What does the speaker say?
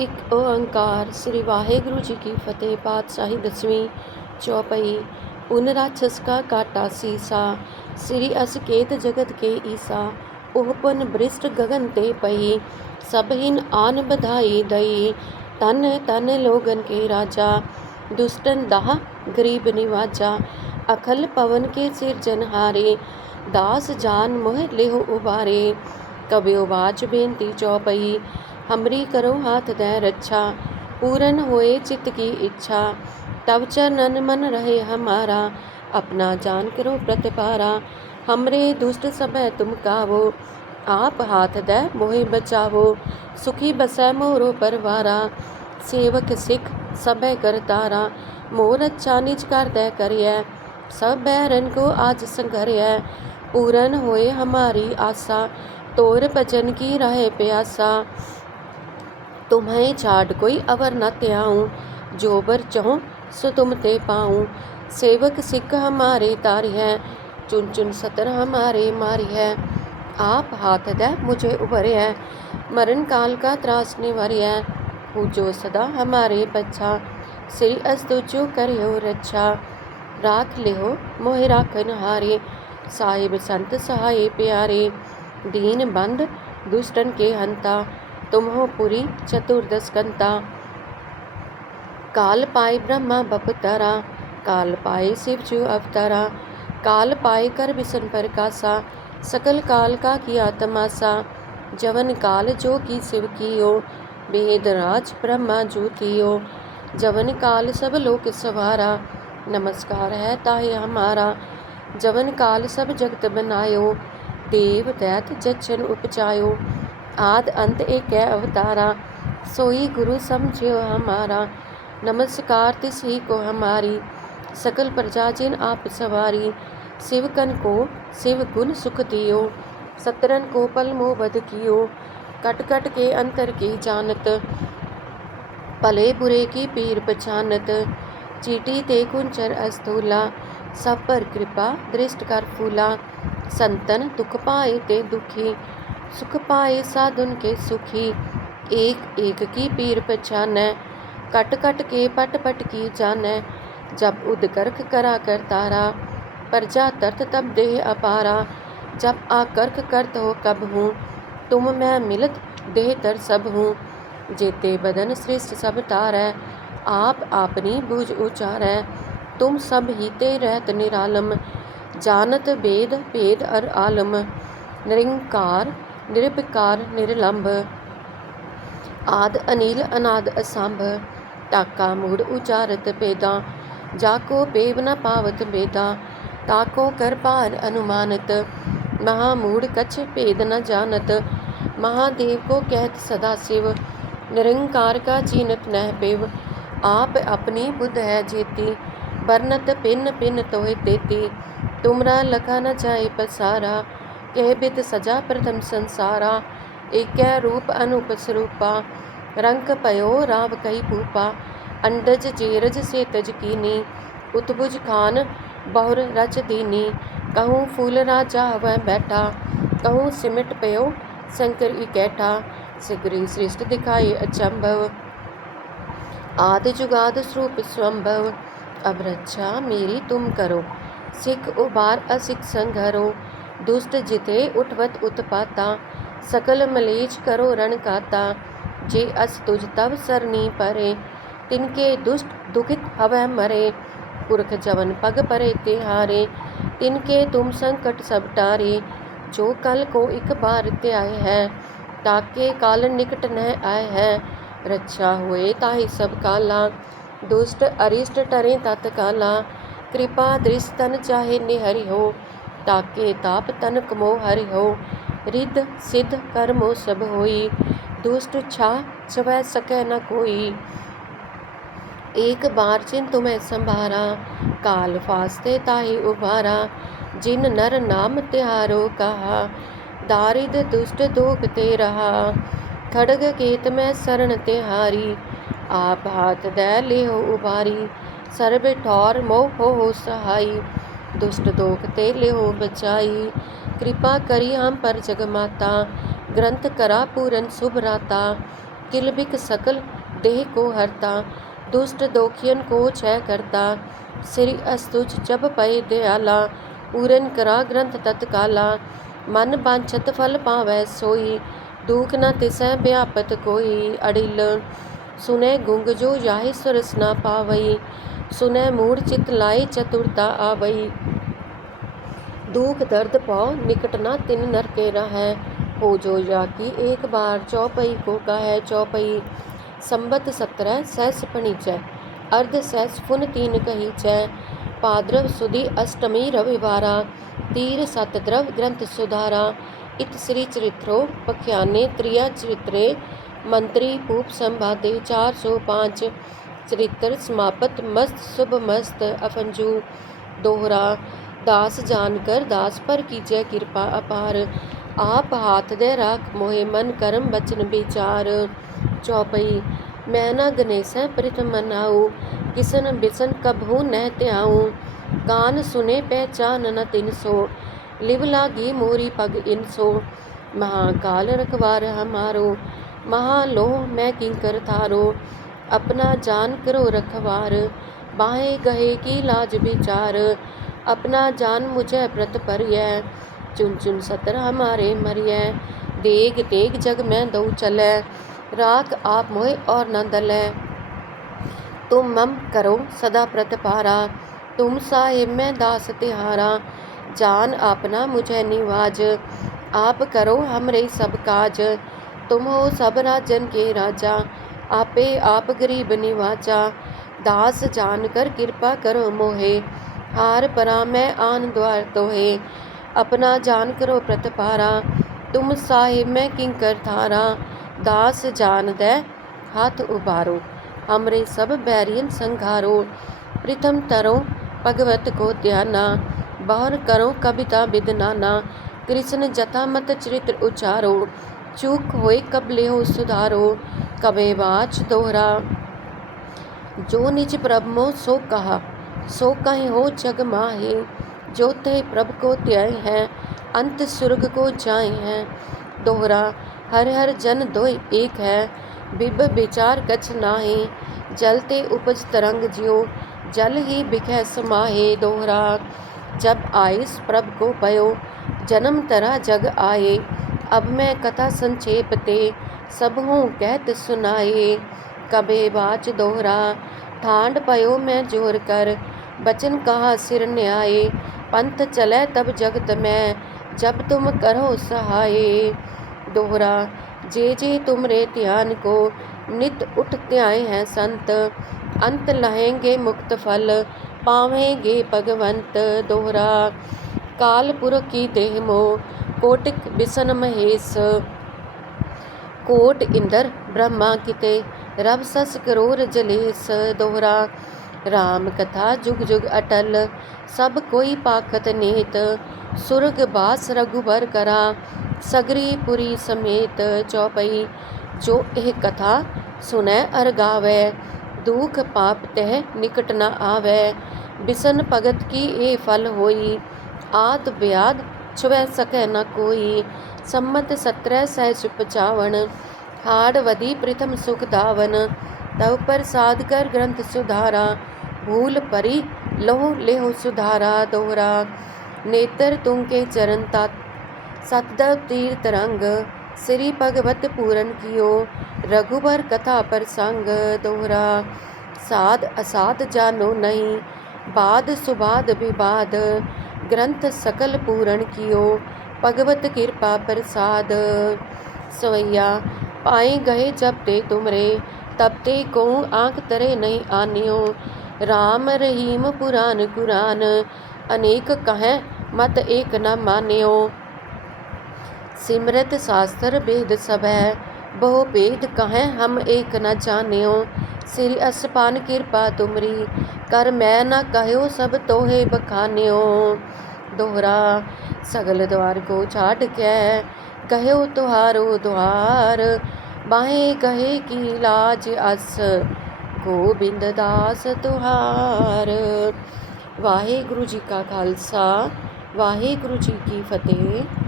एक ओहकार श्री वाहेगुरु जी की फतेह पातशाही दसवीं ਚੌਪਈ उन छसका काटा सीसा, श्री असकेत जगत के ईसा, ओहपन बृष्ट गगन ते पही सबहिन आन बधाई दई, तन तन लोगन के राजा, दुष्टन दाह गरीब निवाजा, अखल पवन के सिर हारे, दास जान मोह लेह उबारे कबियो बाज बेनती चौपई हमरी करो हाथ दय रक्षा पूरन होए चित्त की इच्छा। तब चरणन मन रहे हमारा, अपना जान करो प्रतिपारा। हमरे दुष्ट समय तुम कावो, आप हाथ दय मोहे बचावो। सुखी बसै मोरो परवारा, सेवक सिख सबै करतारा मोर अच्छा निज कर दय करिय, सब बैरन को आज संघर्य। पूरन होए हमारी आशा तोर भजन की रहे प्यासा। तुम्हें छाड़ कोई अवर न त्याऊं, जो बर चहो सो तुम ते पाऊँ। सेवक सिख हमारे तारी है, चुन चुन सतर हमारे मारी है। आप हाथ दे मुझे उभरे है, मरण काल का त्रास निवारी है। पूजो सदा हमारे बच्चा, श्री अस्तुजो करियो रक्षा। राख लिहो, मोह राखन हारे साहिब संत सहाय प्यारे। दीन बंद दुष्टन के हंता तुम हो पुरी चतुर्दश कंता। काल पाए ब्रह्मा बपतारा काल पाए शिव जू अवतारा। काल पाए कर विसन प्रकाशा सकल काल का किया तमाशा जवन काल जो की शिव कियो वेद राज ब्रह्मा जू कियो। जवन काल सब लोक सवारा, नमस्कार है ताहे हमारा। जवन काल सब जगत बनायो, देव दैत जचन उपजायो। आद अंत एक है अवतारा, सोई गुरु समझियो हमारा। नमस्कार, तिस ही को हमारी। सकल प्रजा जिन आप सवारी। शिवकन को शिव गुण सुख दियो। सतरन को पल मोह बद कियो। कट कट के अंतर की जानत। भले बुरे की पीर पछानत। चीटी ते कुंचर अस्तूला सब पर कृपा, दृष्ट कर फूला। संतन दुख पाए ते दुखी। सुख पाए साधुन के सुखी। एक एक की पीर पहचान, कट कट के पट पट की जान। जब उदकर्क करा कर तारा प्रजा तरत तब देह अपारा। जब आकर्क करत हो कब हूँ, तुम मैं मिलत देह तर सब हूँ। जेते बदन श्रेष्ठ सब तार है आप आपनी बूझ उचार। है तुम सब हीते रहत निरालम, जानत भेद भेद अर आलम। निरंकार ਨਿਰਪਕਾਰ ਨਿਰਲੰਭ ਆਦ, ਅਨੀਲ, ਅਨਾਦ, ਅਸੰਭ। ਟਾਕਾ, ਮੂੜ, ਉਚਾਰਤ, ਪੇਦਾ। ਜਾ ਕੋ ਬੇਬ ਨ ਪਾਵਤ ਬੇਦਾ ਤਾਕੋ ਕਰ ਭਾਰ ਅਨੁਮਾਨਤ। ਮਹਾ ਮੂੜ ਕਛ ਭੇਦ ਨ ਜਾਣਤ। ਮਹਾਦੇਵ ਕੋ ਕਹਿਤ ਸਦਾ ਸਿਵ। ਨਿਰੰਕਾਰ ਕਾ ਚੀਨਤ ਨਹਿ ਪੇਵ। ਆਪ ਆਪਣੀ ਬੁੱਧ ਹੈ ਜੀਤੀ। ਬਰਨਤ ਪਿੰਨ ਪਿੰਨ ਤੋਹਿ ਤੇਤੀ। ਤੁਮਰਾ ਲਖਾ ਨ ਜਾਏ ਪਸਾਰਾ। एभिध सजा प्रथम संसारा एकै रूप अनुप स्वरूपा रंक पयो राव कई भूपा अंडज जेरज से तज कीनी उतबुज खान बहुर रच दीनी कहूँ फूल राजा वह बैठा कहूँ सिमट पयो शंकर इकैठा सगरी सृष्ट दिखाई अचंभव आदि जुगाद स्वरूप स्वंभव अब रक्षा मेरी तुम करो सिख उबार असिख संघरो दुष्ट जिते उठवत उत्पाता, सकल मलेच करो रण काता। जे अस तुझ तब सरनी परे, तिनके दुष्ट दुखित हवह मरे। पुरख जवन पग परे तिहारे, तिनके तुम संकट सब टारे। जो कल को एक बार त्याय है, ताके काल निकट न आए है। रक्षा हुए ताहि सब काला, दुष्ट अरिष्ट टरे तत्काला। कृपा दृष्टन चाहे निहरि हो ताके ताप तनक मोह हरि हो रिद सिद्ध कर्मो सब होई दुष्ट छा छवै सकै न कोई एक बार चिन तुम्हें संभारा काल फास्ते ताही उभारा जिन नर नाम तिहारो कहा दारिद दुष्ट दोग ते रहा खड़ग केत में शरण तिहारी आप हाथ दै ले हो उभारी सर्व ठौर मोह हो, हो सहाई दुष्ट दोख ते लिहो बचाई। कृपा करी हम पर जगमाता, ग्रंथ करा पूरन शुभ राता। किलबिक सकल देह को हरता, दुष्ट दोखियन को क्षय करता। श्री अस्तुज जब पय दयाला, पूरन करा ग्रंथ तत्काला। मन बांछत फल पावै सोई, दुख न तिसै व्यापत कोई। अडिल सुनै गुंग जो याहि सुरस न पावई सुनै मूढ़ चित लाई चतुरता आवई दुख दर्द पाओ निकट न तिन नर के रहै। हो जो जाकी एक बार चौपई को कहे चौपई। संबत सत्रह सहस फणीचै अर्ध सहस फुन तीन कहीचै। पाद्रव सुधी अष्टमी रविवारा तीर सत द्रव ग्रंथ सुधारा। इत श्री चरित्रो पख्याने त्रिया चरित्रे, मंत्री पूप संभाते चार सौ पाँच। चरित्र समापत मस्त शुभ मस्त अफंजू दोहरा दास जानकर दास पर कीजय कृपा अपार आप हाथ दे राख मोहे मन कर्म बचन विचार चौपई मैं न गणेश प्रथम मनाऊ किसन बिसन कभू न त्याऊँ कान सुने पहचान न तिन सो लिव लागी मोरी पग इन सो महाकाल रखवार हमारो महालोह मैं किंकर थारो अपना जान करो रखवार, बाहे गहे की लाज विचार। अपना जान मुझे व्रत पर चुन चुन सतर हमारे मरिय। देग देग जग में दो चले, राख आप मोहे और न दले। तुम मम करो सदा प्रतपारा तुम साहिब में दास तिहारा। जान अपना मुझे निवाज, आप करो हमरे सब काज। तुम हो सब राजन के राजा आपे आप गरीब निवाचा, दास जान कर कृपा करो मोहे। हार परा मैं आन द्वार तोहे, अपना जान करो प्रतपारा तुम साहिब में किंकर थारा, दास जान दे हाथ उबारो। हमरे सब बैरियन संघारो प्रथम तरो भगवत को ध्याना बाहर करो कविता बिदनाना कृष्ण जथा मत चरित्र उचारो। चूक होए कबले हो सुधारो। कबे बाच दोहरा। जो निज प्रभ मो सो कहा, सो कहे हो जग माहे। जो ते प्रभ को त्याय है, अंत सुर्ग को जाए हैं। दोहरा, हर हर जन दो एक है। बिब विचार कछ नाहे जलते उपज तरंग जियो। जल ही बिखै समाहे दोहरा। जब आइस प्रभ को पयो, जन्म तरा जग आए। अब मैं कथा संक्षेप ते सब हूँ कहत सुनाए कबे बाच दोहरा, ठांड पयो मैं ज़ोर कर, बचन कहा सिर न्याय पंथ चले तब जगत में, जब तुम करो सहाय दोहरा, जे जे तुमरे ध्यान को, नित उठ त्याए हैं संत, अंत लहेंगे मुक्त फल, पावेंगे भगवंत। दोहरा, कालपुर की देह मो, कोटिक बिसन महेश। कोट इंदर ब्रह्मा किते रब सस करोर जलेस दोहरा राम कथा जुग जुग अटल सब कोई पाकत नेत सुरग बास रघुबर करा सगरी पुरी समेत चौपई जो यह कथा सुनै अरगावे दुख पाप तह निकट न आवे बिसन भगत की ए फल होई आद ब्याद छुवै सकै न कोई सम्मत सत्रह सहज पचावन हाड़ वधी प्रथम सुख धावन तव प्रसाद कर ग्रंथ सुधारा भूल परी लोह लेहो सुधारा दोहरा नेत्र तुम के चरण तात सतदव तीर तरंग श्री भगवत पूरन कियो रघुबर कथा प्रसंग दोहरा साध असाध जानो नहीं बाद सुबाद विवाद ग्रंथ सकल पूरण कियो भगवत कृपा प्रसाद सवैया पाए गए जब ते तुमरे तब ते को आँख तरे नहीं आनियो राम रहीम पुराण कुरान अनेक कहें मत एक न मान्यो सिमरत शास्त्र वेद सब है बहु भेद कहें हम एक न जान्यो श्री असपान कृपा तुमरी कर मैं न कहो सब तोहे बखान्यो दोहरा सगल द्वार को छाट के कहो तुहारो द्वार बाहे कहे की लाज अस गोबिंद दास तुहार वाहे गुरु जी का खालसा वाहे गुरु जी की फतेह